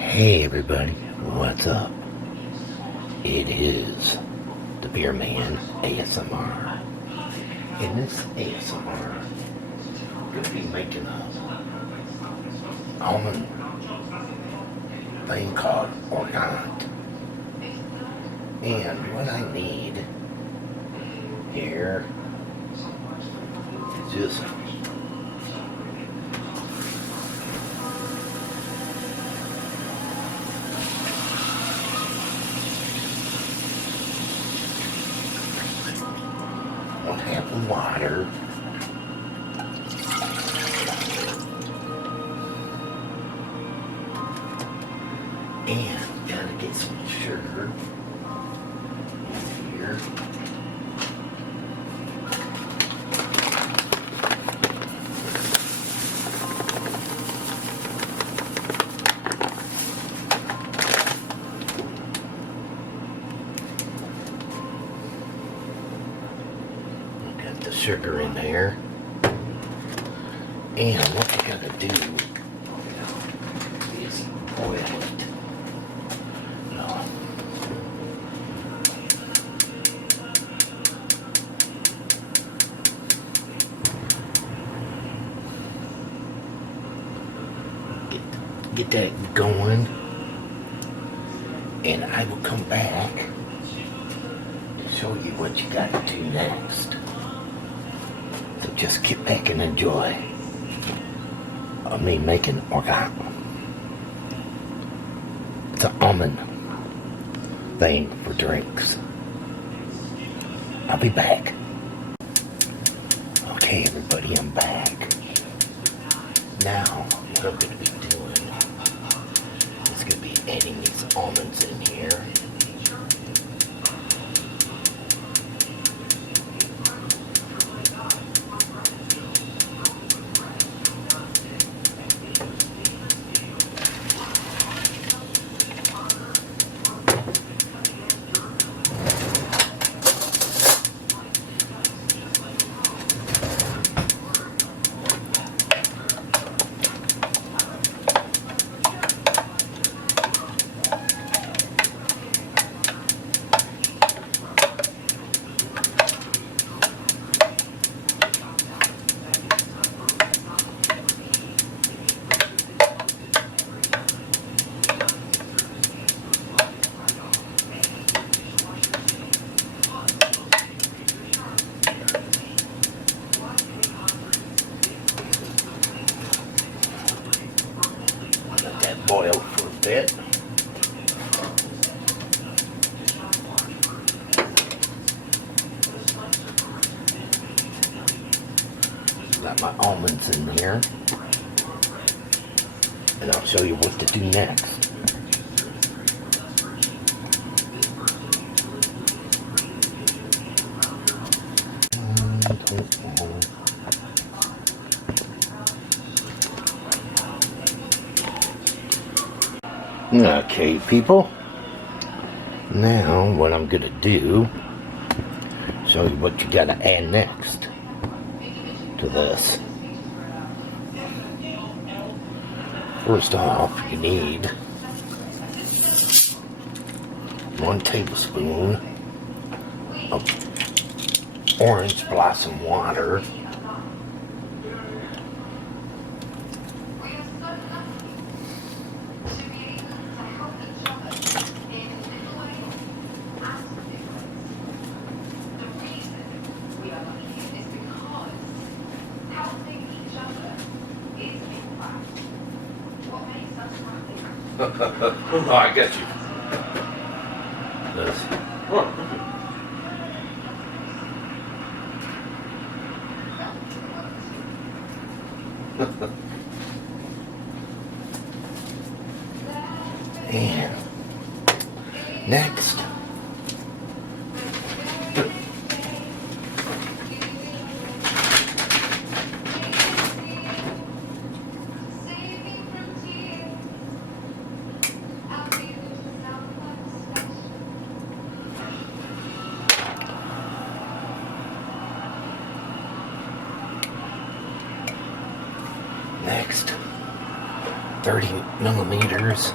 Hey everybody, what's up? It is the Beer Man ASMR. In this ASMR, I'm going to be making a almond thing called Orgeat. And what I need here is just half of water, and gotta get some sugar in here. The sugar in there, and what you gotta do is boil it. Get that going, and I will come back and show you what you gotta do next. So just get back and enjoy me making Orgeat. It's an almond thing for drinks. I'll be back. Okay everybody, I'm back. Now what I'm going to be doing is going to be adding these almonds in here. Boil for a bit. Got my almonds in here, and I'll show you what to do next. Okay, people. Now, what I'm gonna do, show you what you gotta add next to this. First off, you need 1 tablespoon of orange blossom water. Oh, I got you. This. And next, Next, 30 millimeters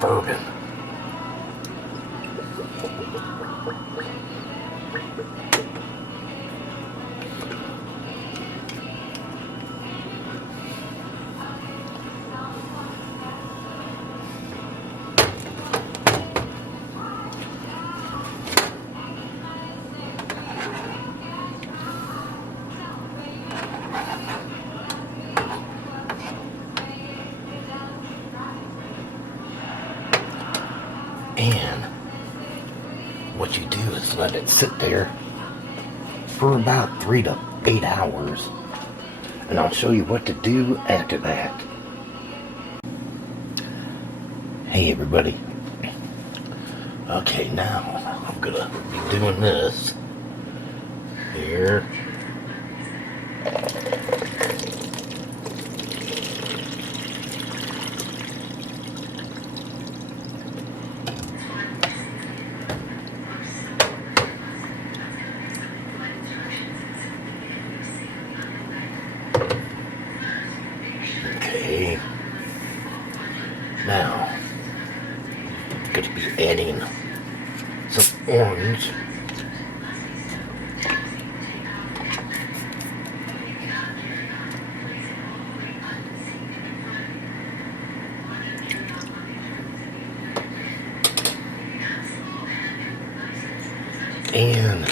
bourbon. And what you do is let it sit there for about 3 to 8 hours. And I'll show you what to do after that. Hey everybody. Okay, now I'm gonna be doing this here. Okay. Now, I'm going to be adding some orange. And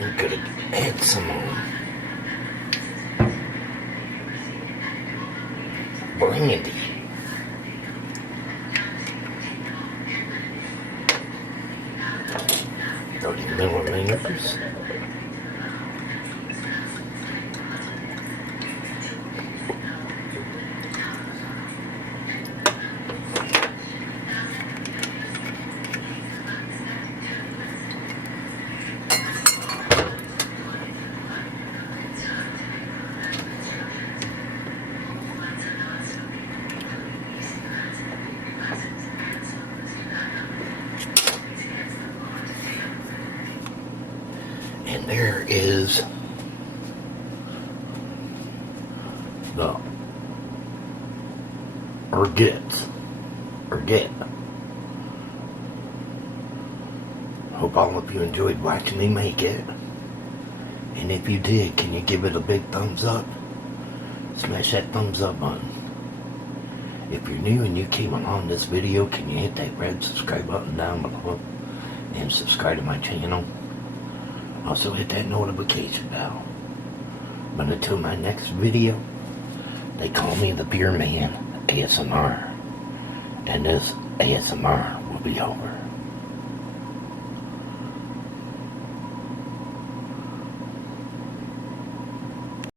I'm going to add some brandy. 30 milliliters. And there is the Orgeat. Hope all of you enjoyed watching me make it. And if you did, can you give it a big thumbs up? Smash that thumbs up button. If you're new and you came along this video, can you hit that red subscribe button down below and subscribe to my channel? Also hit that notification bell. But until my next video, they call me the Beer Man ASMR. And this ASMR will be over.